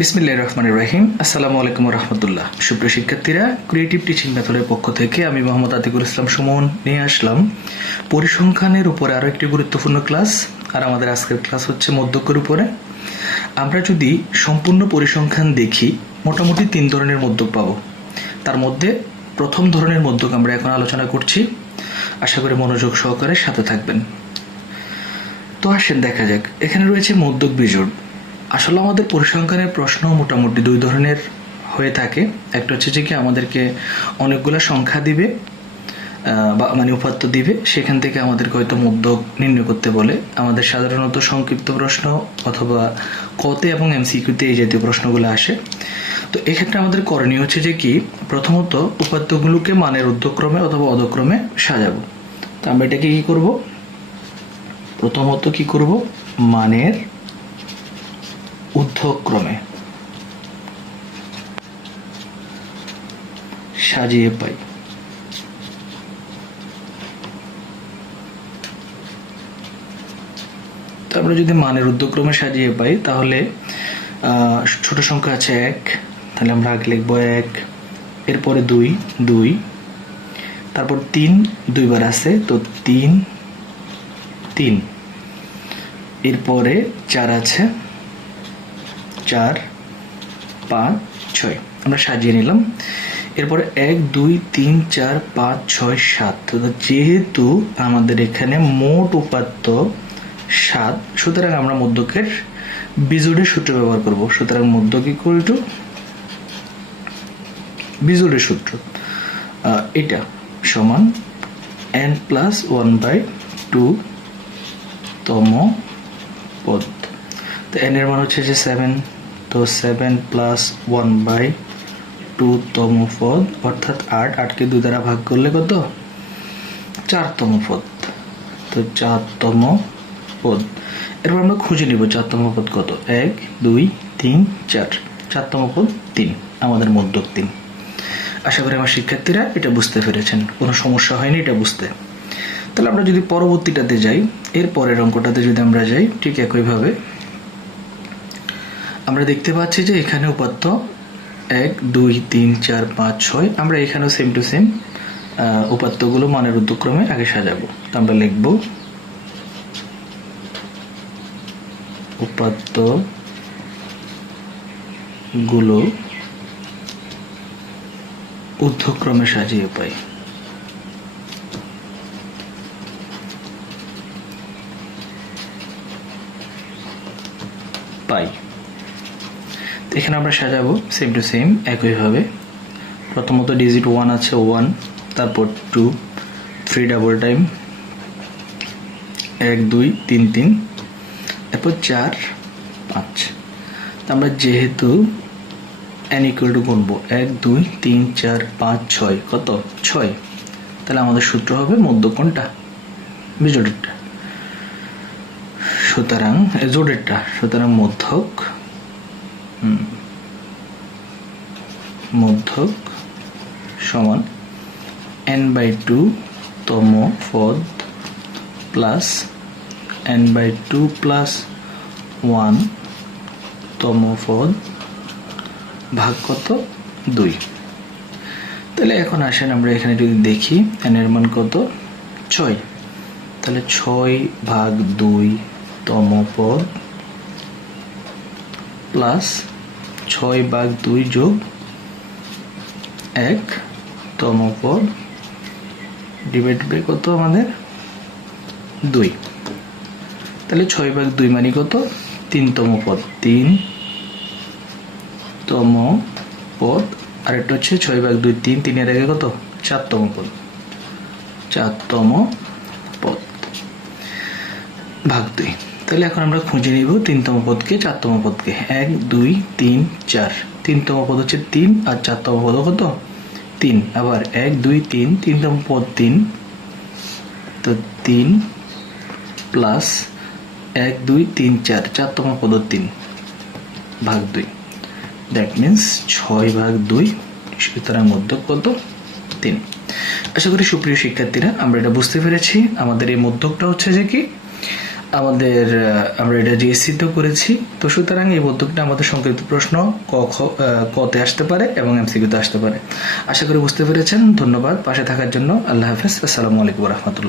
বিসমিল্লাহির রহমানির রহিম। আসসালামু আলাইকুম রহমতুল্লাহ। সুপ্রিয় শিক্ষার্থীরা, ক্রিয়েটিভ টিচিং মেথডের পক্ষ থেকে আমি মোহাম্মদ আতিকুল ইসলাম সুমন নিয়ে আসলাম পরিসংখ্যানের উপরে আরও একটি গুরুত্বপূর্ণ ক্লাস। আর আমাদের আজকের ক্লাস হচ্ছে মধ্যকের উপরে। আমরা যদি সম্পূর্ণ পরিসংখ্যান দেখি, মোটামুটি 3 ধরনের মধ্যক পাবো। তার মধ্যে প্রথম ধরনের মধ্যক আমরা এখন আলোচনা করছি। আশা করি মনোযোগ সহকারে সাথে থাকবেন। তো আসেন দেখা যাক। এখানে রয়েছে মধ্যক বিজোড়। আসলে আমাদের পরিসংখ্যানের প্রশ্ন মোটামুটি 2 ধরনের হয়ে থাকে। একটা হচ্ছে যে কি আমাদেরকে অনেকগুলো সংখ্যা দিবে বা মানে উপাত্ত দিবে, সেখান থেকে আমাদেরকে হয়তো মধ্যক নির্ণয় করতে বলে। আমাদের সাধারণত সংক্ষিপ্ত প্রশ্ন অথবা কতে এবং এমসিকিউতে এই জাতীয় প্রশ্নগুলো আসে। তো এক্ষেত্রে আমাদের করণীয় হচ্ছে যে কি, প্রথমত উপাত্তগুলোকে মানের ঊর্ধ্বক্রমে অথবা অধক্রমে সাজাবো। তো আমরা এটাকে কি করব, প্রথমত কি করব, মানের ঊর্ধ্বক্রমে সাজিয়ে পাই। তো আমরা যদি মানের ঊর্ধ্বক্রমে সাজিয়ে পাই, তাহলে ছোট সংখ্যা আছে 1, তাহলে আমরা আগে লিখবো 1, এরপরে 2, 2, তারপর 3 দুইবার আছে, তো 3, 3, এরপরে 4 আছে, 4, 5, 6 আমরা সাজিয়ে নিলাম। এরপরে 1, 2, 3, 4, 5, 6, 7। তো যেহেতু আমাদের এখানে মোট উপাত্ত 7, সুতরাং আমরা মধ্যকের বিজোড়ের সূত্র ব্যবহার করব। সুতরাং মধ্যক ইকুয়াল টু বিজোড়ের সূত্র, এটা সমান n+1/2 তম পদ। তো n এর মান হচ্ছে যে 7, তো 7 + 1/2 তম পদ অর্থাৎ 8 কে 2 দ্বারা ভাগ করলে কত, 4তম পদ। তো 4তম পদ। এরপর আমরা খুঁজে নিব 4তম পদ কত। 1, 2, 3, 4, 4তম পদ 3, আমাদের মধ্যক 3। আশা করি আমার শিক্ষার্থীরা এটা বুঝতে পেরেছেন, কোনো সমস্যা হয়নি এটা বুঝতে। তাহলে আমরা যদি পরবর্তীটাতে যাই, এর পরের অঙ্কটাতে যদি আমরা যাই, ঠিক একইভাবে আমরা দেখতে পাচ্ছি যে এখানে উপাত্ত 1, 2, 3, 4, 5, 6। আমরা এখানেও সেম টু সেম উপাত্তগুলো মানের ঊর্ধ্বক্রমে আগে সাজাবো। তো আমরা লিখব উপাত্তগুলো ঊর্ধ্বক্রমে সাজিয়ে পাই। এখানে আমরা সাজাবো সেম টু সেম একইভাবে। প্রথমত ডিজিট 1 আছে, 1, তারপর 2, 3 ডাবল টাইম, 1, 2, 3, 3, এরপর 4, 5। আমরা যেহেতু n ইকুয়াল টু গুনবো 1, 2, 3, 4, 5, 6, কত 6, তাহলে আমাদের সূত্র হবে মধ্যক কোনটা, বিজোড়েরটা, সুতরাং জোড়েরটা। সুতরাং মধ্যক সমান n/2 তম পদ প্লাস n/2 + 1 তম পদ ভাগ কত, 2। তাহলে এখন আসেন আমরা এখানে যদি দেখি n এর মান কত, 6। তাহলে 6/2 তম পদ প্লাস 6/2 যোগ 1 তম পদ ডিভাইড বাই কত আমাদের 2। তাহলে 6/2 মানে কত, 3তম পদ, 3তম পদ। আর এটা হচ্ছে 6/2, 3, 3 এর আগে কত, 4তম পদ, 4তম পদ ভাগ 2। তাহলে এখন আমরা খুঁজে নিব 3তম পদকে, 4তম পদকে। 1, 2, 3, 4, 3তম পদ হচ্ছে 3 আর 4তম পদ কত, 3। আবার 1, 2, 3, 3তম পদ 3, তো 3 প্লাস 1, 2, 3, 4, 4তম পদ 3 ভাগ 2, দ্যাট মিনস 6/2। সুতরাং মধ্যক কত, 3। আশা করি সুপ্রিয় শিক্ষার্থীরা আমরা এটা বুঝতে পেরেছি। আমাদের এই মধ্যকটা হচ্ছে যে কি, আমাদের আমরা এটা জিএসসি তো করেছি, তো সুতরাং এই উদ্যোগটা আমাদের সংক্ষিপ্ত প্রশ্ন কতে আসতে পারে এবং এমসিকিউতে আসতে পারে। আশা করি বুঝতে পেরেছেন। ধন্যবাদ পাশে থাকার জন্য। আল্লাহ হাফেজ। আসসালামু আলাইকুম রহমতুল্লাহ।